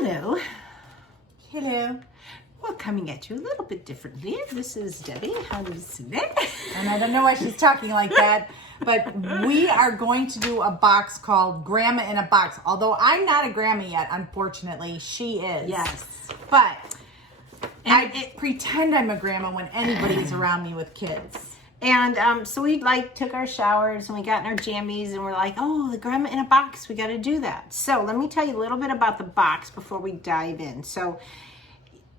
Hello. Hello. We're coming at you a little bit differently. This is Debbie. How do you see And I don't know why she's talking like that, but we are going to do a box called Gramma in a Box. Although I'm not a grandma yet, unfortunately, she is. Yes. But I pretend I'm a grandma when anybody is around me with kids. And so we took our showers and we got in our jammies and we're like, oh, the Gramma in a Box, we got to do that. So let me tell you a little bit about the box before we dive in. So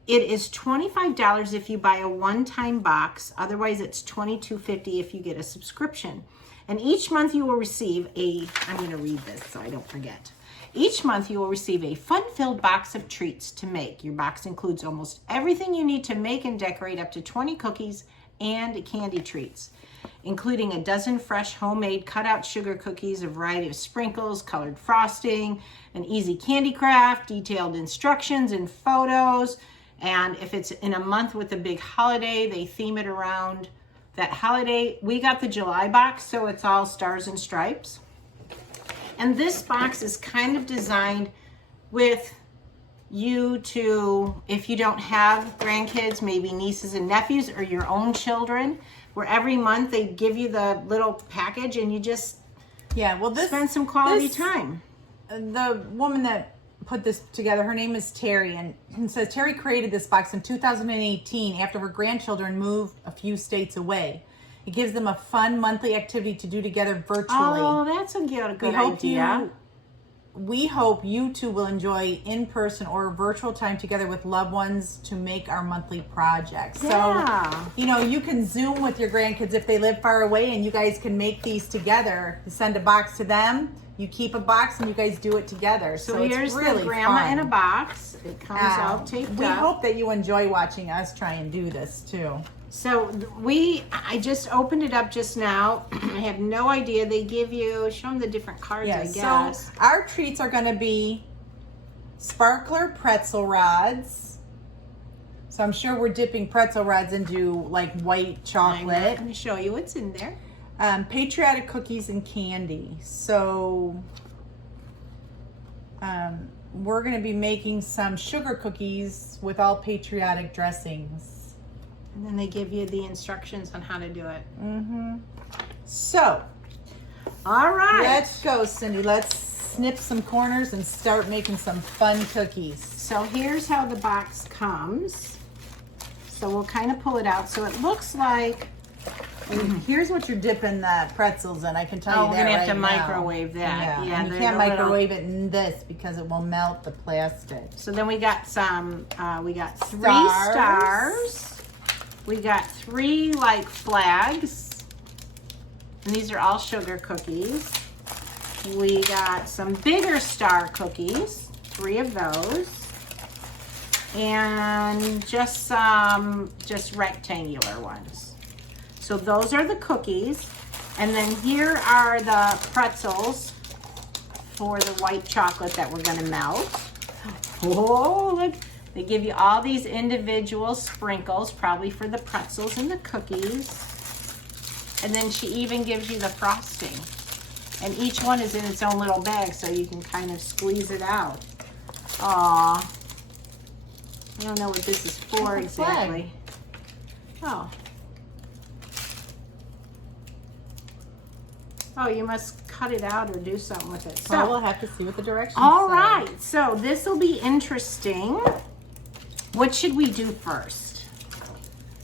it is $25 if you buy a one-time box. Otherwise, it's $22.50 if you get a subscription. And each month you will receive I'm going to read this so I don't forget. Each month you will receive a fun-filled box of treats to make. Your box includes almost everything you need to make and decorate up to 20 cookies and candy treats, including a dozen fresh homemade cutout sugar cookies, a variety of sprinkles, colored frosting, an easy candy craft, detailed instructions and photos. And if it's in a month with a big holiday, they theme it around that holiday. We got the July box, so it's all stars and stripes. And this box is kind of designed with you to, if you don't have grandkids, maybe nieces and nephews or your own children, where every month they give you the little package and you just spend some quality time. The woman that put this together, her name is Terry, and so Terry created this box in 2018 after her grandchildren moved a few states away. It gives them a fun monthly activity to do together virtually. Oh, that's a good idea. We hope you too will enjoy in-person or virtual time together with loved ones to make our monthly projects. Yeah. So, you can Zoom with your grandkids if they live far away, and you guys can make these together. You send a box to them, you keep a box, and you guys do it together. So here's it's really the Gramma fun. in a Box. It comes all taped We up. hope that you enjoy watching us try and do this too. So I just opened it up just now. I have no idea. They give you, show them the different cards, I guess. So our treats are going to be sparkler pretzel rods. So I'm sure we're dipping pretzel rods into like white chocolate. I'm going to show you what's in there. Patriotic cookies and candy. So we're going to be making some sugar cookies with all patriotic dressings. And then they give you the instructions on how to do it. Mm-hmm. So, all right. Let's go, Cindy. Let's snip some corners and start making some fun cookies. So here's how the box comes. So we'll kind of pull it out. So it looks like... Here's what you're dipping the pretzels in. I can tell you that right now. We're going to have to microwave that. Yeah, and you can't microwave it in this because it will melt the plastic. So then we got we got 3 stars. We got 3 flags. And these are all sugar cookies. We got some bigger star cookies, 3 of those. And just some rectangular ones. So those are the cookies. And then here are the pretzels for the white chocolate that we're gonna melt. Oh, look. They give you all these individual sprinkles, probably for the pretzels and the cookies. And then she even gives you the frosting. And each one is in its own little bag, so you can kind of squeeze it out. Aw. I don't know what this is for exactly. Oh. Oh, you must cut it out or do something with it. So well, we'll have to see what the directions say. All right, so this will be interesting. What should we do first?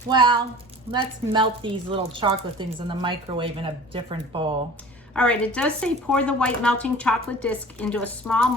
Well, let's melt these little chocolate things in the microwave in a different bowl. All right, it does say pour the white melting chocolate disc into a small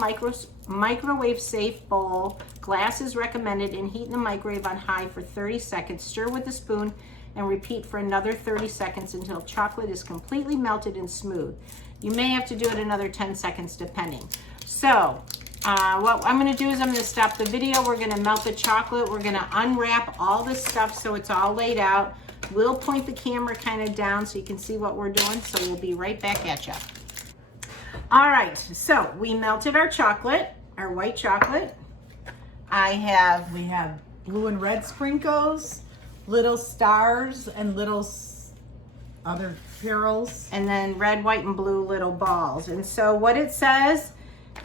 microwave safe bowl. Glass is recommended and heat in the microwave on high for 30 seconds. Stir with a spoon and repeat for another 30 seconds until chocolate is completely melted and smooth. You may have to do it another 10 seconds depending. So what I'm going to do is I'm going to stop the video. We're going to melt the chocolate. We're going to unwrap all this stuff so it's all laid out. We'll point the camera kind of down so you can see what we're doing. So we'll be right back at you. All right, so we melted our chocolate, our white chocolate. We have blue and red sprinkles, little stars, and little other pearls. And then red, white, and blue little balls. And so what it says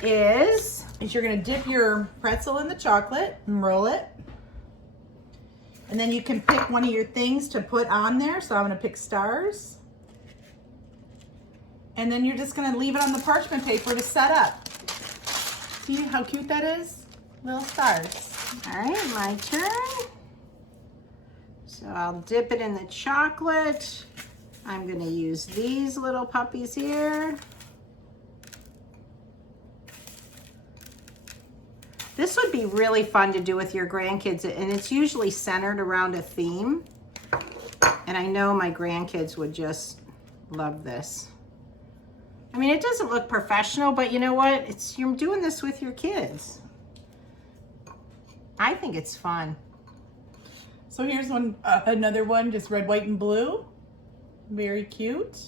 is is you're gonna dip your pretzel in the chocolate and roll it. And then you can pick one of your things to put on there. So I'm gonna pick stars. And then you're just gonna leave it on the parchment paper to set up. See how cute that is? Little stars. All right, my turn. So I'll dip it in the chocolate. I'm gonna use these little puppies here. This would be really fun to do with your grandkids, and it's usually centered around a theme. And I know my grandkids would just love this. I mean, it doesn't look professional, but you know what? You're doing this with your kids. I think it's fun. So here's one, another one, just red, white, and blue. Very cute.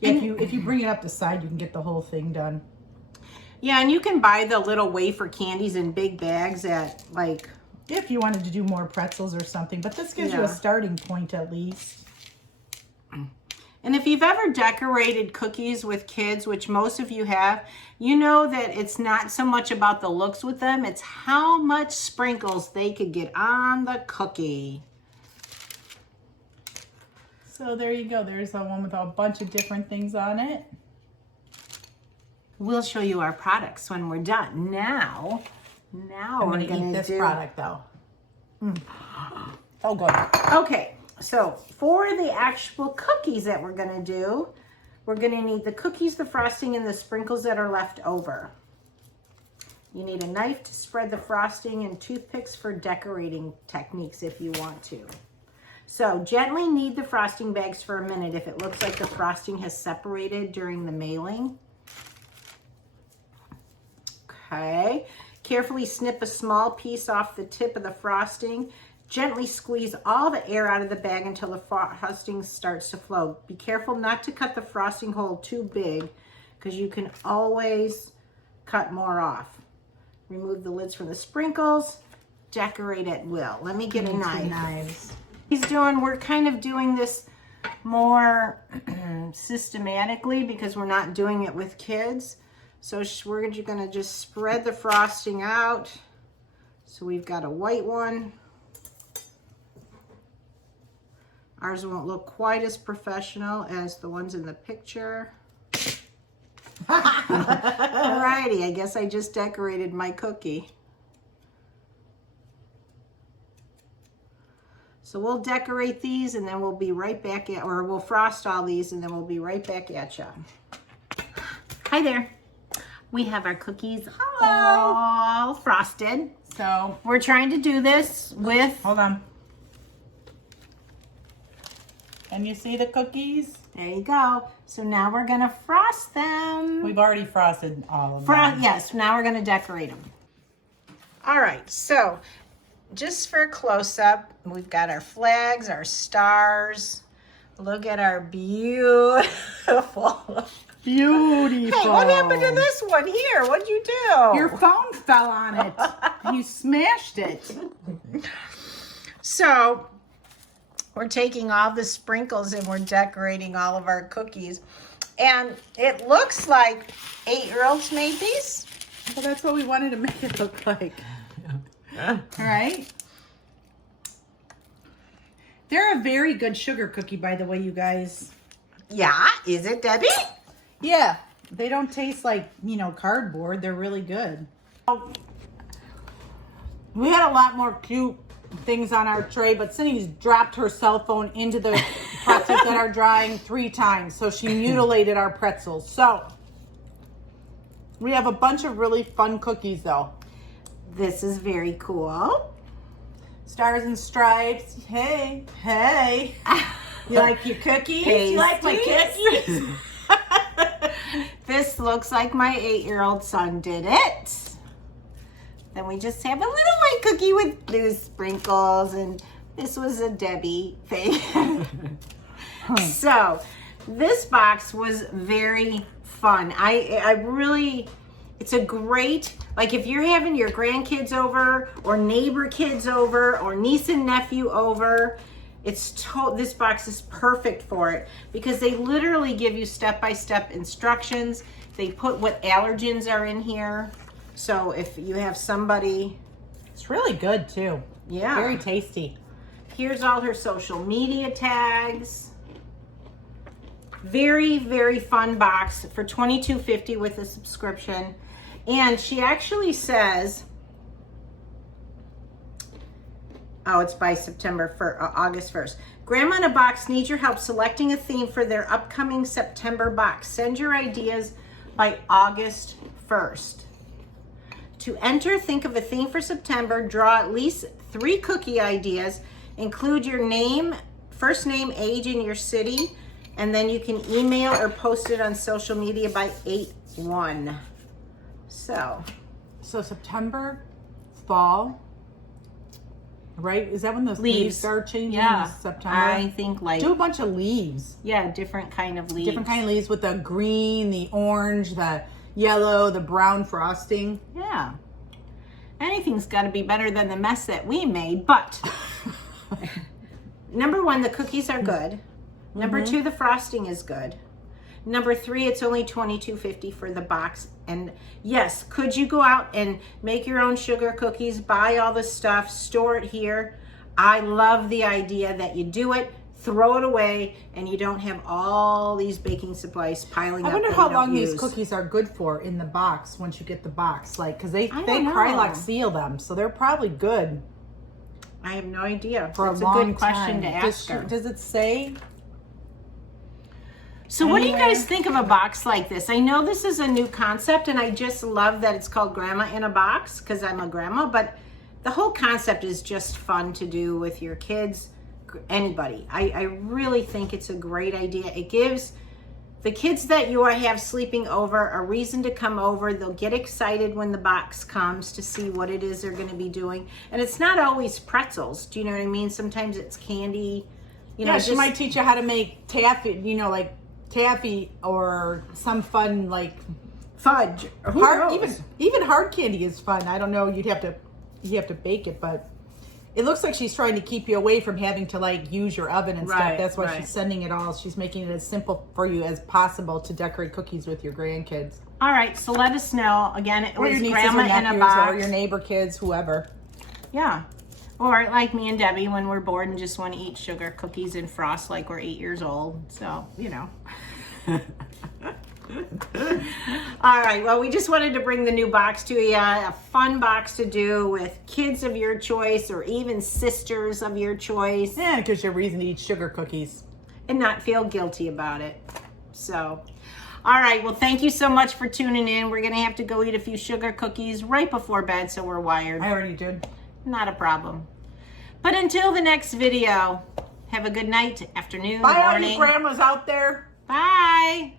Yeah, if you bring it up the side, you can get the whole thing done. Yeah, and you can buy the little wafer candies in big bags at like... If you wanted to do more pretzels or something, but this gives you a starting point at least. And if you've ever decorated cookies with kids, which most of you have, you know that it's not so much about the looks with them, it's how much sprinkles they could get on the cookie. So there you go. There's the one with a bunch of different things on it. We'll show you our products when we're done. Now I'm gonna eat this product though. Oh, good. Okay, so for the actual cookies that we're gonna do, we're gonna need the cookies, the frosting, and the sprinkles that are left over. You need a knife to spread the frosting and toothpicks for decorating techniques if you want to. So gently knead the frosting bags for a minute if it looks like the frosting has separated during the mailing. Okay, carefully snip a small piece off the tip of the frosting. Gently squeeze all the air out of the bag until the frosting starts to flow. Be careful not to cut the frosting hole too big because you can always cut more off. Remove the lids from the sprinkles. Decorate at will. Let me get a knife. We're kind of doing this more systematically because we're not doing it with kids. So we're gonna just spread the frosting out. So we've got a white one. Ours won't look quite as professional as the ones in the picture. Alrighty, I guess I just decorated my cookie. So we'll decorate these and then we'll be right back at, or we'll frost all these and then we'll be right back at you. Hi there. We have our cookies all frosted. So we're trying to do this with... Hold on. Can you see the cookies? There you go. So now we're gonna frost them. We've already frosted all of them. Yes, now we're gonna decorate them. All right, so just for a close-up, we've got our flags, our stars. Look at our beautiful... Beautiful. Hey, what happened to this one here? What'd you do? Your phone fell on it. You smashed it. So we're taking all the sprinkles and we're decorating all of our cookies. And it looks like 8-year-olds made these. Well, that's what we wanted to make it look like. All right. They're a very good sugar cookie, by the way, you guys. Yeah, is it, Debbie? Yeah, they don't taste like, cardboard. They're really good. We had a lot more cute things on our tray, but Cindy's dropped her cell phone into the pretzels that are drying 3 times. So she mutilated our pretzels. So we have a bunch of really fun cookies, though. This is very cool. Stars and stripes. Hey, hey. You like your cookies? Pasties. You like my cookies? This looks like my 8-year-old son did it. Then we just have a little white cookie with blue sprinkles, and this was a Debbie thing. So this box was very fun. I really, it's a great, like if you're having your grandkids over or neighbor kids over or niece and nephew over, This box is perfect for it because they literally give you step-by-step instructions. They put what allergens are in here. So if you have somebody... It's really good too. Yeah. Very tasty. Here's all her social media tags. Very, very fun box for $22.50 with a subscription. And she actually says, oh, it's by August 1st. Grandma in a Box needs your help selecting a theme for their upcoming September box. Send your ideas by August 1st. To enter, think of a theme for September, draw at least 3 cookie ideas, include your name, first name, age, and your city, and then you can email or post it on social media by 8/1. So September, fall, right? Is that when those leaves start changing? Yeah, in September. I think like do a bunch of leaves. Yeah, different kind of leaves. Different kind of leaves with the green, the orange, the yellow, the brown frosting. Yeah. Anything's got to be better than the mess that we made, but number 1, the cookies are good. Number 2, the frosting is good. Number 3, it's only $22.50 for the box. And yes, could you go out and make your own sugar cookies, buy all the stuff, store it here? I love the idea that you do it, throw it away, and you don't have all these baking supplies piling up. I wonder that how you don't long use. these cookies are good for in the box once you get the box. Like, because they don't know. Krylock seal them, so they're probably good I have no idea. for It's a long good question time. to ask her. Does it say? So what do you guys think of a box like this? I know this is a new concept, and I just love that it's called Grandma in a Box because I'm a grandma, but the whole concept is just fun to do with your kids, anybody. I really think it's a great idea. It gives the kids that you have sleeping over a reason to come over. They'll get excited when the box comes to see what it is they're going to be doing. And it's not always pretzels. Do you know what I mean? Sometimes it's candy. You know, She might teach you how to make taffy, like taffy or some fun like fudge. Who hard, knows? even hard candy is fun. I don't know, you have to bake it, but it looks like she's trying to keep you away from having to like use your oven and stuff. That's why she's sending it all. She's making it as simple for you as possible to decorate cookies with your grandkids. All right, so let us know. Again, it Or was your nieces Grandma or in a nephews Box. or your neighbor kids, whoever. Yeah. Or like me and Debbie when we're bored and just want to eat sugar cookies and frost like we're 8 years old. So, you know. All right, well, we just wanted to bring the new box to you. A fun box to do with kids of your choice or even sisters of your choice. Yeah, it gives you a reason to eat sugar cookies. And not feel guilty about it. So, all right, well, thank you so much for tuning in. We're going to have to go eat a few sugar cookies right before bed so we're wired. I already did. Not a problem. But until the next video, have a good night, afternoon, Bye, all morning. you grandmas out there. Bye.